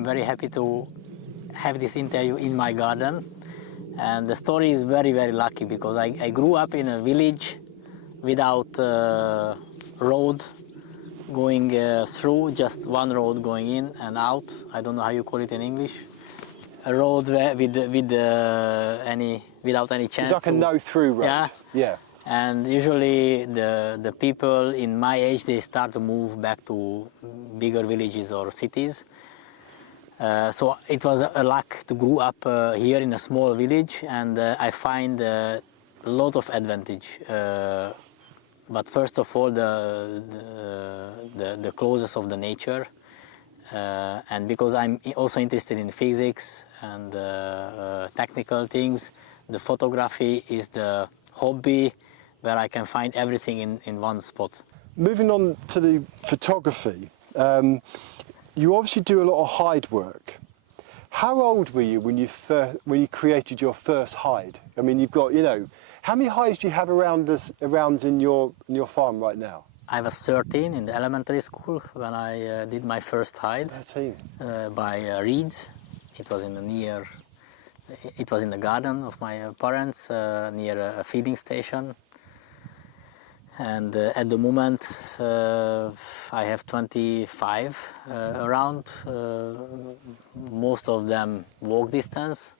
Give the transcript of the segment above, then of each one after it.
I'm very happy to have this interview in my garden. And the story is very, very lucky because I grew up in a village without road going through, just one road going in and out. I don't know how you call it in English. A road without any chance. It's like a no-through road. Yeah. Yeah. And usually the people in my age, they start to move back to bigger villages or cities. So it was a luck to grow up here in a small village, and I find a lot of advantage. But first of all, the closeness of the nature, and because I'm also interested in physics and technical things, the photography is the hobby where I can find everything in one spot. Moving on to the photography, you obviously do a lot of hide work. How old were you when you created your first hide? I mean, you've got, how many hides do you have around in your farm right now? I was 13 in the elementary school when I did my first hide. 13. By reeds. It was in the garden of my parents, near a feeding station. And at the moment I have 25 around, most of them walk distance.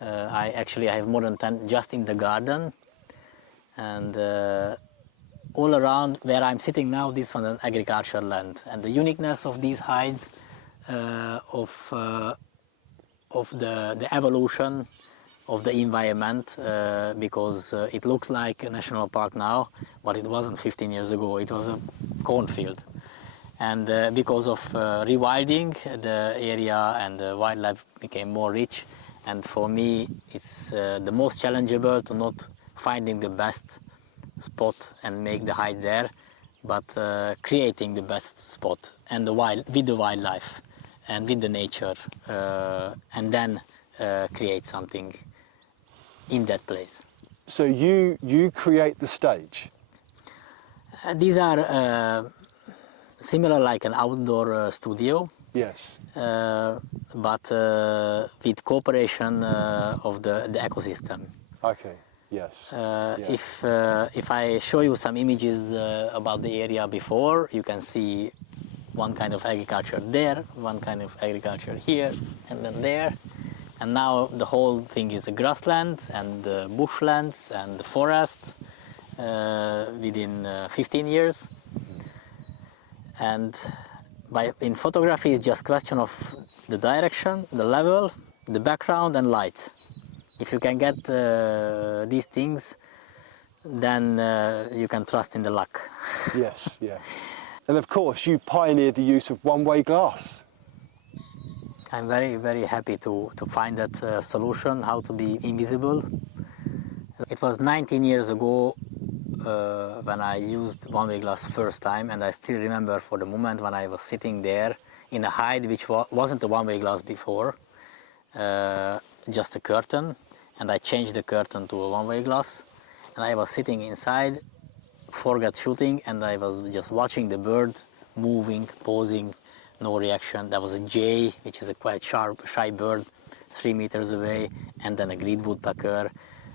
I have more than 10 just in the garden, and all around where I'm sitting now, this was an agricultural land. And the uniqueness of these hides, of the evolution of the environment, because it looks like a national park now, but it wasn't 15 years ago. It was a cornfield. And because of rewilding, the area and the wildlife became more rich. And for me, it's the most challengeable to not finding the best spot and make the hide there, but creating the best spot and with the wildlife and with the nature, and then create something in that place. So you create the stage? These are similar like an outdoor studio. Yes. But with cooperation of the ecosystem. Okay. Yes. If I show you some images about the area before, you can see one kind of agriculture there, one kind of agriculture here, and then there. And now the whole thing is a grassland and bushlands and the forest within 15 years. And in photography, it's just question of the direction, the level, the background, and light. If you can get these things, then you can trust in the luck. Yes, yeah. And of course, you pioneered the use of one-way glass. I'm very, very happy to find that solution, how to be invisible. It was 19 years ago when I used one-way glass first time, and I still remember for the moment when I was sitting there in a hide which wasn't a one-way glass before, just a curtain, and I changed the curtain to a one-way glass, and I was sitting inside, forgot shooting, and I was just watching the bird moving, posing, no reaction. There was a jay, which is a quite shy bird, 3 meters away, and then a great woodpecker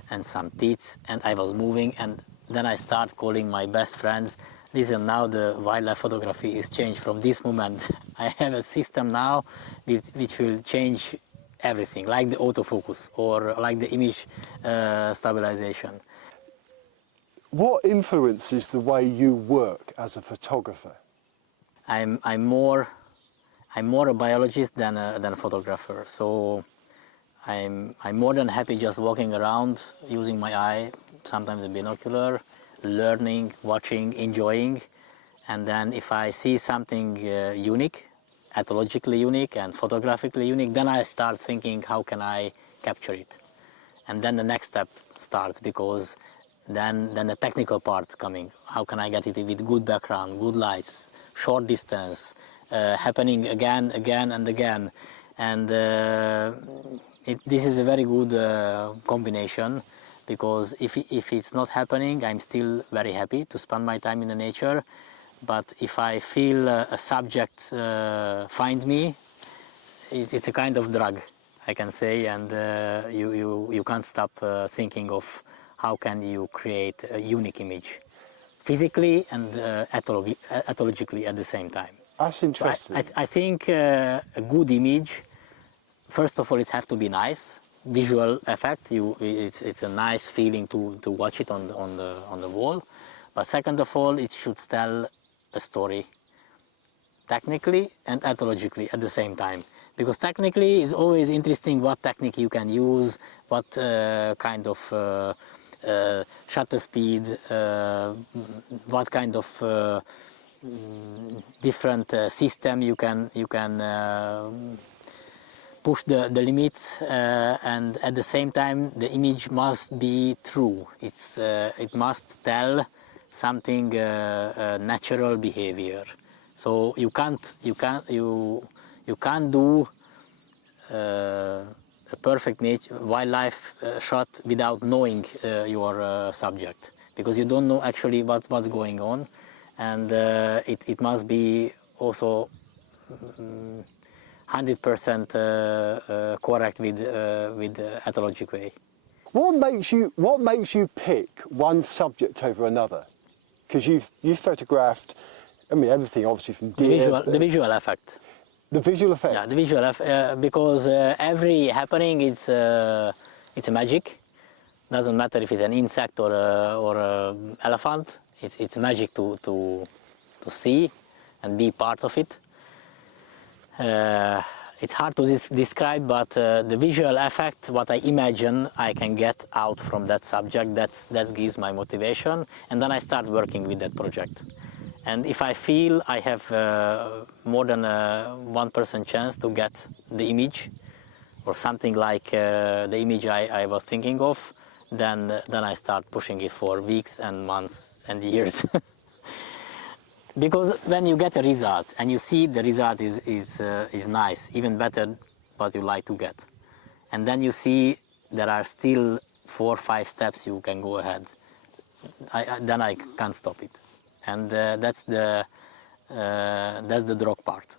and some tits, and I was moving, and then I start calling my best friends. Listen, now the wildlife photography is changed from this moment. I have a system now which will change everything, like the autofocus or like the image stabilization. What influences the way you work as a photographer? I'm more a biologist than a photographer. So I'm more than happy just walking around, using my eye, sometimes a binocular, learning, watching, enjoying. And then if I see something unique, ethologically unique and photographically unique, then I start thinking, how can I capture it? And then the next step starts, because then the technical part's coming. How can I get it with good background, good lights, short distance, happening again and again. And this is a very good combination, because if it's not happening, I'm still very happy to spend my time in the nature. But if I feel a subject find me, it's a kind of drug, I can say, and you can't stop thinking of how can you create a unique image, physically and ethologically at the same time. That's So interesting. I think a good image, first of all, it has to be nice, visual effect. It's a nice feeling to watch it on the wall. But second of all, it should tell a story, technically and ethologically at the same time. Because technically it's always interesting what technique you can use, what kind of shutter speed, what kind of different system you can push the limits, and at the same time the image must be true. It must tell something natural behavior. So you can't do a perfect wildlife shot without knowing your subject, because you don't know actually what's going on, and it must be also 100% correct with ethologic way. What makes you pick one subject over another? Because you've photographed, I mean, everything obviously from deer. The visual effect. The visual effect. Yeah, the visual effect, because every happening it's a magic. Doesn't matter if it's an insect or a elephant. It's magic to see and be part of it. It's hard to describe, but the visual effect, what I imagine I can get out from that subject, that gives my motivation, and then I start working with that project. And if I feel I have more than a 1% chance to get the image, or something like the image I was thinking of, then I start pushing it for weeks and months and years. Because when you get a result and you see the result is nice, even better what you like to get, and then you see there are still 4 or 5 steps you can go ahead, then I can't stop it, and that's the drug part.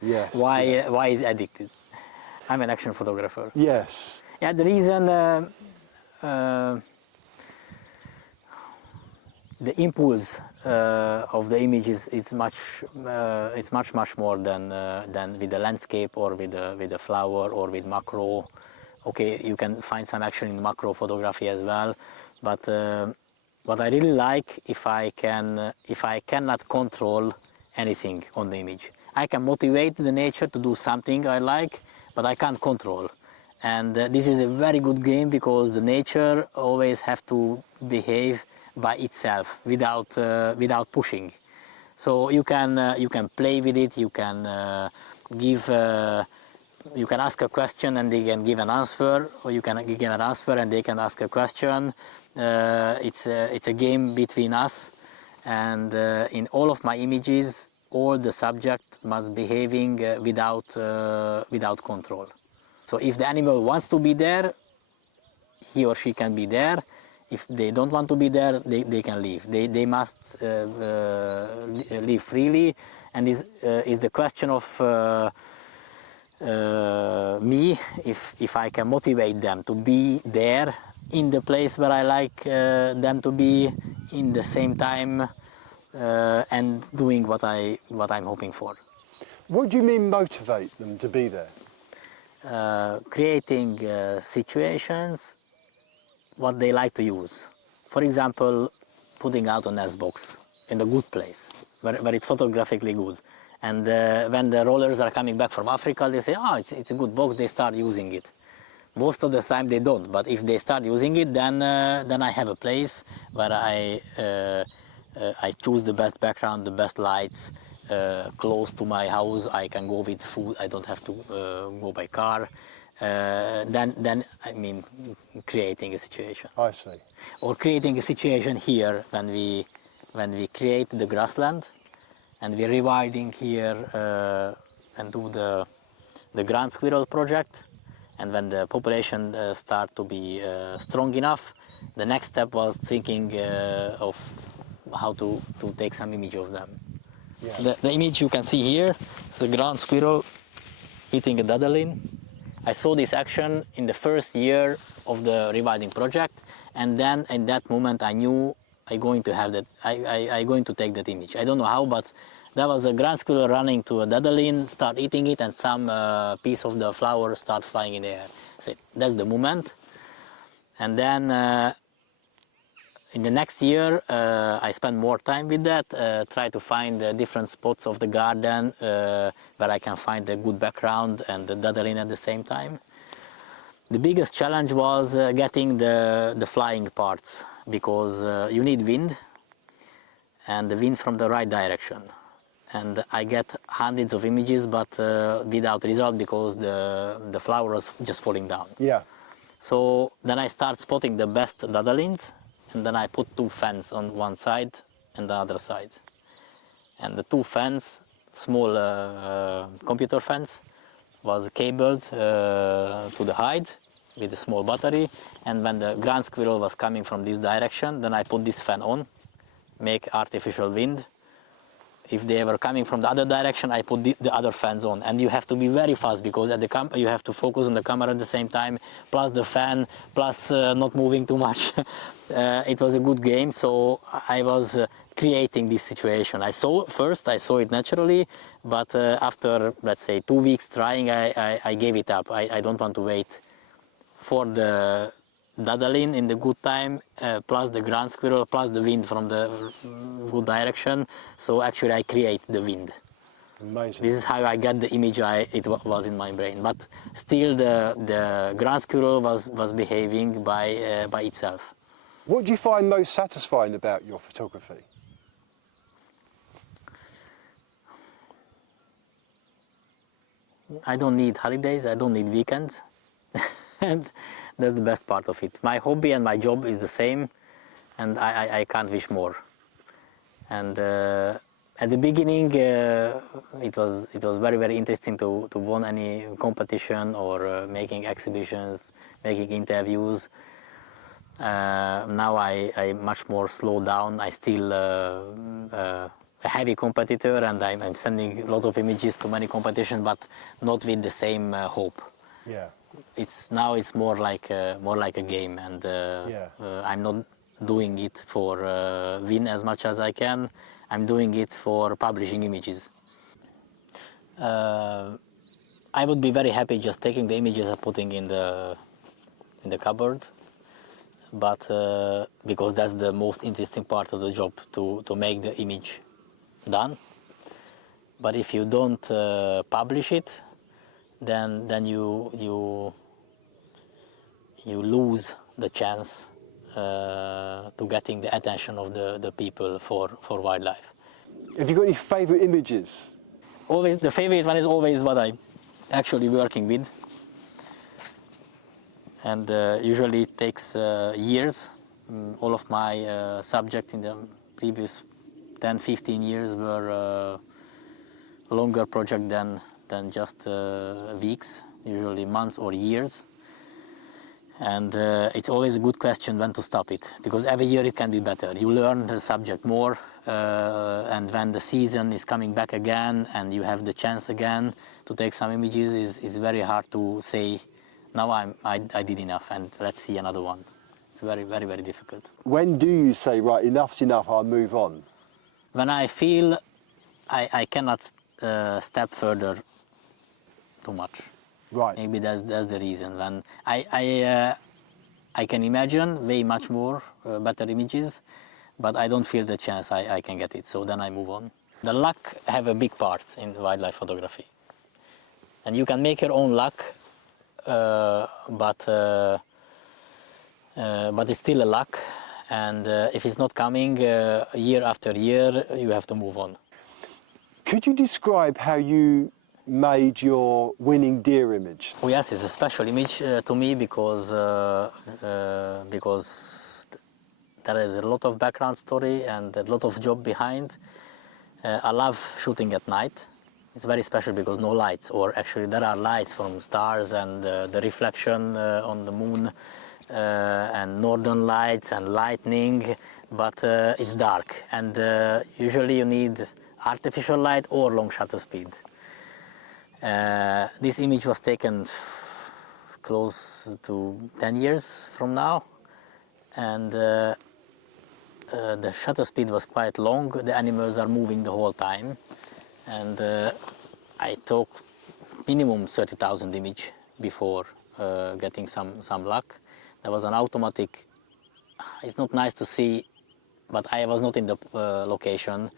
Yes. Why is addicted? I'm an action photographer. Yes. Yeah, the reason. The impulse of the image is much more than with the landscape or with the flower or with macro. Okay, you can find some action in macro photography as well, but what I really like, if I cannot control anything on the image, I can motivate the nature to do something I like, but I can't control. And this is a very good game, because the nature always have to behave by itself without pushing. So you can play with it. You can you can ask a question and they can give an answer, or you can give an answer and they can ask a question. It's a game between us, and in all of my images, all the subject must behaving without control. So if the animal wants to be there, he or she can be there. If they don't want to be there, they can leave. They must live freely, and is the question of me, if I can motivate them to be there in the place where I like them to be, in the same time, and doing what I'm hoping for. What do you mean motivate them to be there? Creating situations what they like to use. For example, putting out a nest box in a good place, where it's photographically good. And when the rollers are coming back from Africa, they say, oh, it's a good box, they start using it. Most of the time they don't, but if they start using it, then I have a place where I choose the best background, the best lights, close to my house. I can go with food, I don't have to go by car. Then I mean, creating a situation. I see. Or creating a situation here when we create the grassland, and we're rewilding here and do the ground squirrel project. And when the population start to be strong enough, the next step was thinking of how to take some image of them. Yeah. The image you can see here is a ground squirrel eating a dadelin. I saw this action in the first year of the rewilding project, and then in that moment I knew I'm going to have that. I going to take that image. I don't know how, but that was a ground squirrel running to a dadelin, start eating it, and some piece of the flower start flying in the air. I said, that's the moment. And then in the next year, I spent more time with that, try to find different spots of the garden where I can find a good background and the dadelin at the same time. The biggest challenge was getting the flying parts, because you need wind, and the wind from the right direction. And I get hundreds of images, but without result, because the flower was just falling down. Yeah. So then I start spotting the best dadelins, and then I put 2 fans on one side and the other side. And the 2 fans, small computer fans, was cabled to the hide with a small battery, and when the ground squirrel was coming from this direction, then I put this fan on, make artificial wind. If they were coming from the other direction, I put the other fans on. And you have to be very fast, because at the you have to focus on the camera at the same time, plus the fan, plus not moving too much. It was a good game, so I was creating this situation. First I saw it naturally, but after, let's say, 2 weeks trying, I gave it up. I don't want to wait for the dadelin in the good time, plus the ground squirrel, plus the wind from the good direction. So actually I create the wind. Amazing. This is how I got the image it was in my brain. But still the ground squirrel was behaving by itself. What do you find most satisfying about your photography? I don't need holidays, I don't need weekends. And that's the best part of it. My hobby and my job is the same, and I can't wish more. And at the beginning, it was very interesting to win any competition or making exhibitions, making interviews. Now I much more slow down. I still a heavy competitor, and I'm sending a lot of images to many competitions, but not with the same hope. Yeah. Now it's more like a game, and I'm not doing it for win as much as I can. I'm doing it for publishing images. I would be very happy just taking the images and putting in the cupboard, but because that's the most interesting part of the job, to make the image done. But if you don't publish it, then you lose the chance to getting the attention of the people for wildlife. Have you got any favourite images? Always, the favorite one is always what I'm actually working with, and usually it takes years. All of my subjects in the previous 10-15 years were longer project than just weeks, usually months or years. And it's always a good question when to stop it, because every year it can be better. You learn the subject more, and when the season is coming back again and you have the chance again to take some images, is very hard to say, now I did enough and let's see another one. It's very difficult. When do you say, right, enough's enough, I'll move on? When I feel I cannot step further too much. Right. Maybe that's the reason. When I can imagine way much more better images, but I don't feel the chance I can get it. So then I move on. The luck have a big part in wildlife photography, and you can make your own luck, but it's still a luck. And if it's not coming year after year, you have to move on. Could you describe how you made your winning deer image? Oh yes, it's a special image to me, because there is a lot of background story and a lot of job behind. I love shooting at night. It's very special because no lights, or actually there are lights from stars and the reflection on the moon, and northern lights and lightning, but it's dark, and usually you need artificial light or long shutter speed. This image was taken close to 10 years from now, and the shutter speed was quite long. The animals are moving the whole time, and I took minimum 30,000 image before getting some luck. There was an automatic. It's not nice to see, but I was not in the location.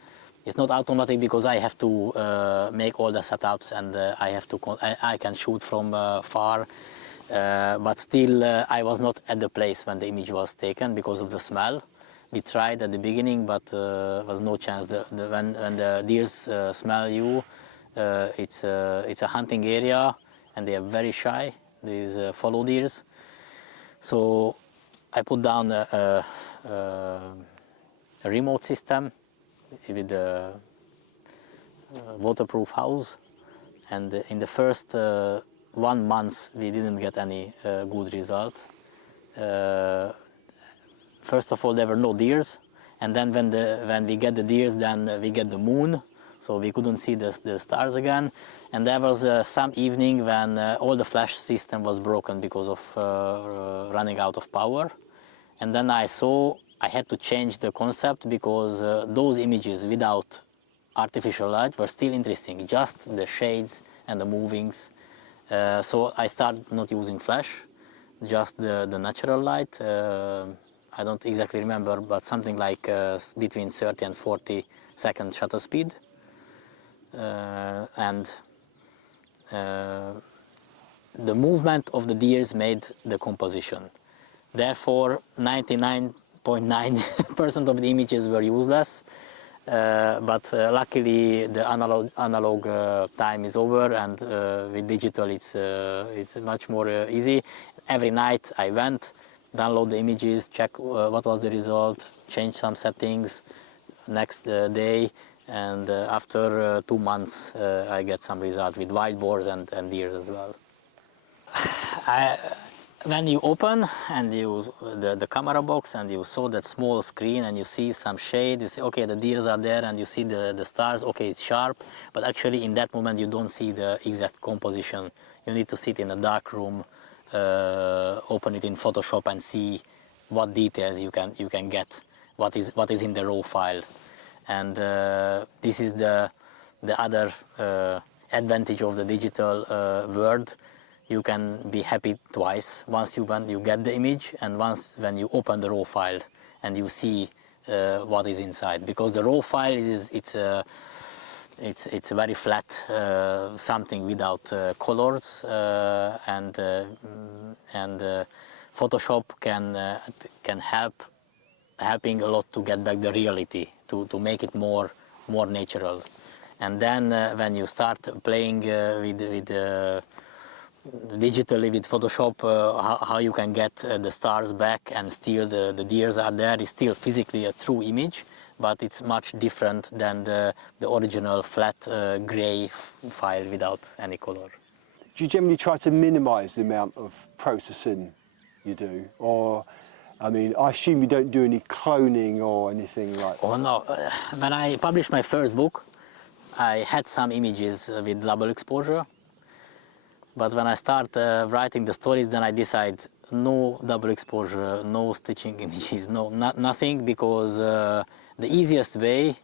It's not automatic because I have to make all the setups, and I can shoot from far. But still, I was not at the place when the image was taken because of the smell. We tried at the beginning, but there was no chance. When the deers smell you, it's a hunting area, and they are very shy. These follow deers. So I put down a remote system with a waterproof house, and in the first 1 month we didn't get any good result. First of all, there were no deers, and then when we get the deers, then we get the moon, so we couldn't see the stars again. And there was some evening when all the flash system was broken because of running out of power. And then I saw I had to change the concept, because those images without artificial light were still interesting, just the shades and the movings. So I started not using flash, just the natural light. I don't exactly remember, but something like between 30 and 40 second shutter speed. And the movement of the deers made the composition. Therefore, 99.9% of the images were useless. But luckily the analog time is over, and with digital it's much more easy. Every night I went, download the images, check what was the result, change some settings next day, and after 2 months I get some result with wild boars and deers as well. When you open and the camera box, and you saw that small screen, and you see some shade, you say, okay, the deers are there, and you see the stars, okay, it's sharp, but actually in that moment you don't see the exact composition. You need to sit in a dark room, open it in Photoshop, and see what details you can get, what is in the raw file. And this is the other advantage of the digital world. You can be happy twice. Once when you get the image, and once when you open the raw file and you see what is inside. Because the raw file it's a very flat something without colors, and Photoshop can helping a lot to get back the reality, to make it more natural. And then when you start playing with digitally with Photoshop, how you can get the stars back, and still the deers are there, is still physically a true image, but it's much different than the original flat gray file without any color. Do you generally try to minimize the amount of processing you do? Or, I mean, I assume you don't do any cloning or anything like that? Oh no, when I published my first book, I had some images with double exposure. But when I start writing the stories, then I decide no double exposure, no stitching images, nothing, because the easiest way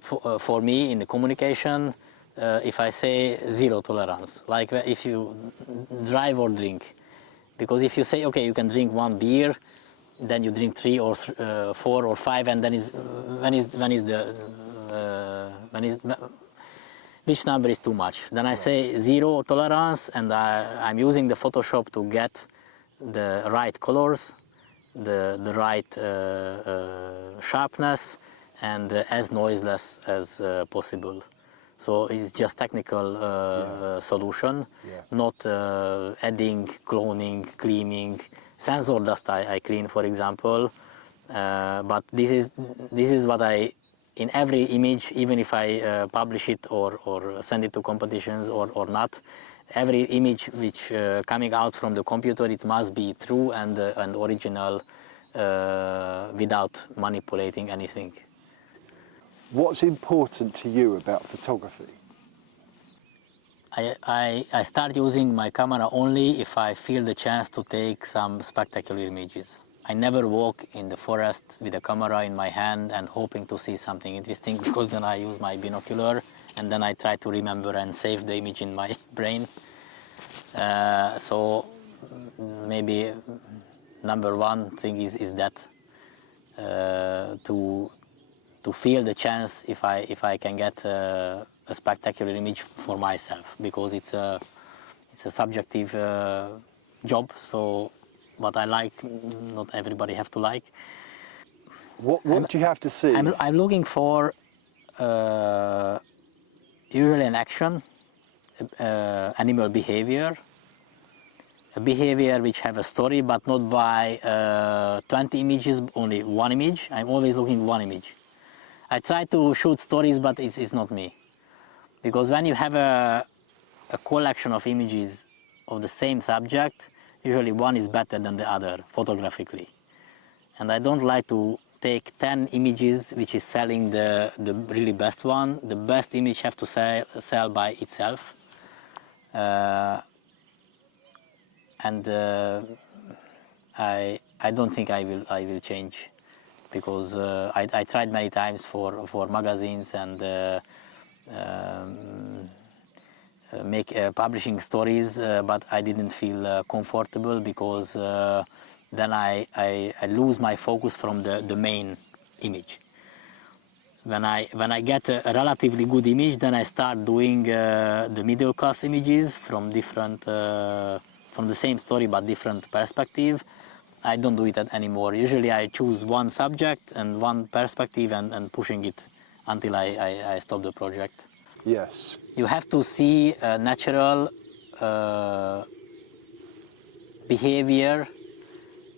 for me in the communication, if I say zero tolerance, like if you drive or drink, because if you say, okay, you can drink 1 beer, then you drink 3 or 4 or 5, and then which number is too much? Then I say zero tolerance, and I'm using the Photoshop to get the right colors, the right sharpness, and as noiseless as possible. So it's just technical solution, not adding, cloning, cleaning. Sensor dust I clean, for example, but this is what I, in every image, even if I publish it or send it to competitions or not, every image which coming out from the computer, it must be true and original, without manipulating anything. What's important to you about photography? I start using my camera only if I feel the chance to take some spectacular images. I never walk in the forest with a camera in my hand and hoping to see something interesting, because then I use my binocular and then I try to remember and save the image in my brain. So maybe number one thing is that to feel the chance if I can get a spectacular image for myself, because it's a subjective job. So what I like, not everybody have to like. What do you have to see? I'm looking for usually an action, animal behavior, a behavior which have a story, but not by 20 images, only one image. I'm always looking at one image. I try to shoot stories, but it's not me. Because when you have a collection of images of the same subject, usually one is better than the other photographically. And I don't like to take 10 images which is selling the really best one. The best image have to sell by itself. And I don't think I will change, because I tried many times for magazines and make publishing stories, but I didn't feel comfortable, because then I lose my focus from the main image. When I get a relatively good image, then I start doing the middle class images from different from the same story but different perspective. I don't do it anymore. Usually I choose one subject and one perspective and pushing it until I stop the project. Yes. You have to see natural behavior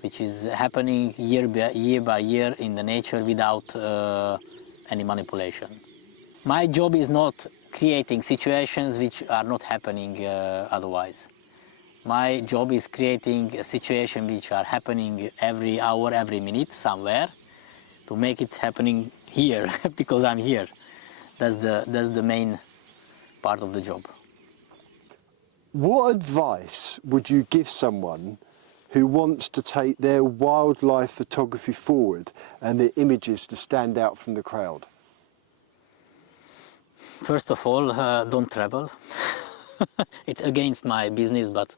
which is happening year by year in the nature without any manipulation. My job is not creating situations which are not happening otherwise. My job is creating a situation which are happening every hour, every minute somewhere, to make it happening here because I'm here. That's the main part of the job. What advice would you give someone who wants to take their wildlife photography forward and their images to stand out from the crowd? First of all, don't travel. It's against my business, but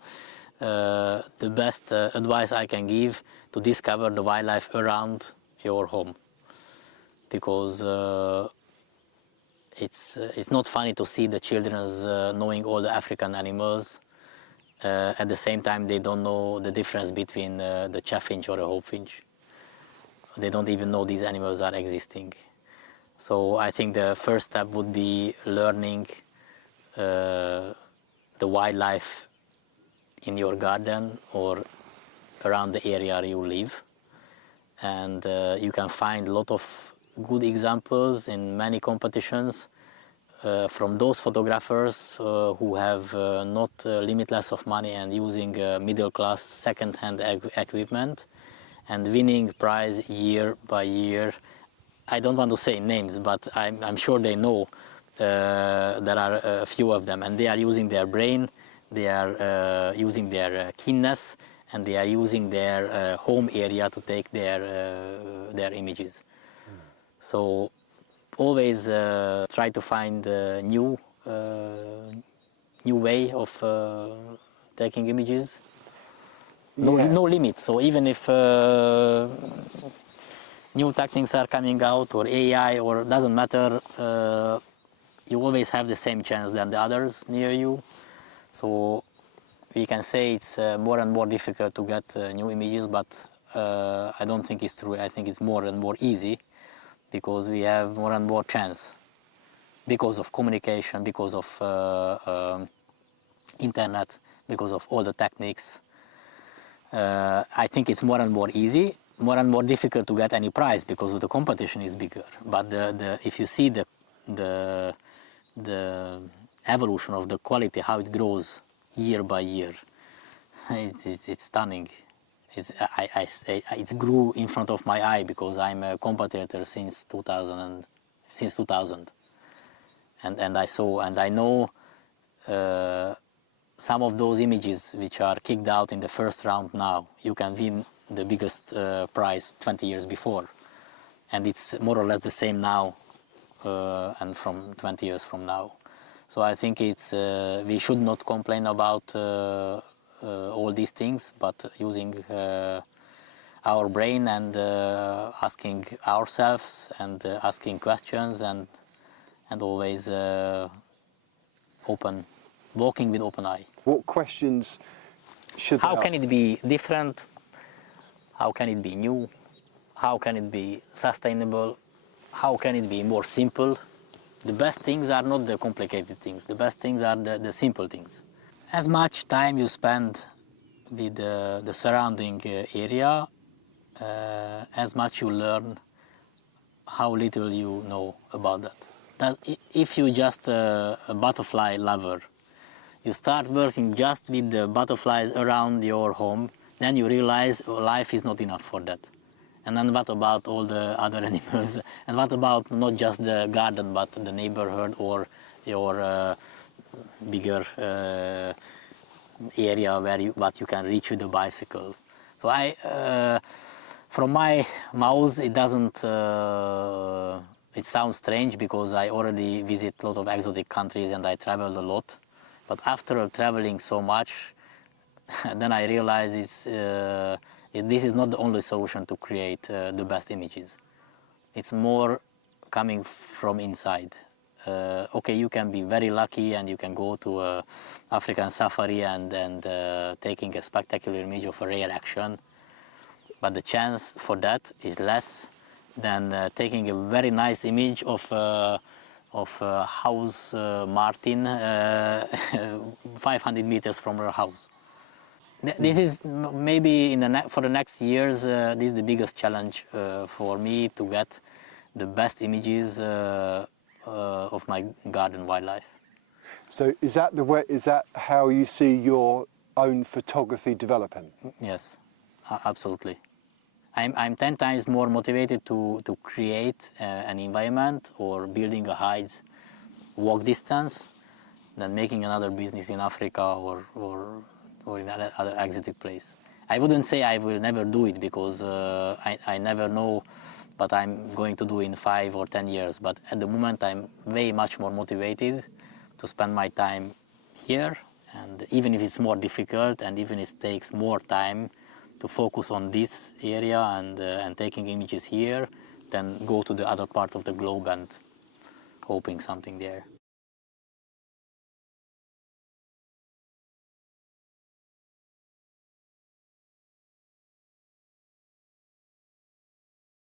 the best advice I can give to discover the wildlife around your home, because it's not funny to see the children knowing all the African animals. At the same time, they don't know the difference between the chaffinch or a hopefinch. They don't even know these animals are existing. So I think the first step would be learning the wildlife in your garden or around the area you live. And you can find a lot of good examples in many competitions from those photographers who have not limitless of money and using middle-class second-hand equipment and winning prize year by year. I don't want to say names, but I'm sure they know there are a few of them, and they are using their brain, they are using their keenness, and they are using their home area to take their images. So always try to find a new way of taking images. No limits. So even if new techniques are coming out, or AI, or doesn't matter, you always have the same chance than the others near you. So we can say it's more and more difficult to get new images, but I don't think it's true. I think it's more and more easy, because we have more and more chance because of communication, because of internet, because of all the techniques. I think it's more and more easy, more and more difficult to get any prize because of the competition is bigger. But if you see the evolution of the quality, how it grows year by year, it's stunning. It grew in front of my eye, because I'm a competitor since 2000, and I saw and I know some of those images which are kicked out in the first round now, you can win the biggest prize 20 years before. And it's more or less the same now and from 20 years from now. So I think it's, we should not complain about all these things, but using our brain and asking ourselves and asking questions and always walking with open eye. What questions should they How ask? can it be different? How can it be new? How can it be sustainable? How can it be more simple? The best things are not the complicated things. The best things are the simple things. As much time you spend with the surrounding area, as much you learn how little you know about that. If you're just a butterfly lover, you start working just with the butterflies around your home, then you realize life is not enough for that. And then what about all the other animals? And what about not just the garden, but the neighborhood or your bigger area where you can reach with a bicycle? So from my mouth, it doesn't. It sounds strange because I already visit a lot of exotic countries and I travel a lot. But after traveling so much, then I realize this is not the only solution to create the best images. It's more coming from inside. Okay, you can be very lucky and you can go to an African safari and taking a spectacular image of a rare action, but the chance for that is less than taking a very nice image of house Martin 500 meters from her house. This is maybe for the next years, this is the biggest challenge for me, to get the best images of my garden wildlife. So is that the way? Is that how you see your own photography developing? Yes, absolutely. I'm 10 times more motivated to create an environment or building a hides walk distance than making another business in Africa or in other exotic place. I wouldn't say I will never do it because I never know what I'm going to do in 5 or 10 years. But at the moment, I'm way much more motivated to spend my time here. And even if it's more difficult and even if it takes more time to focus on this area and taking images here, then go to the other part of the globe and hoping something there.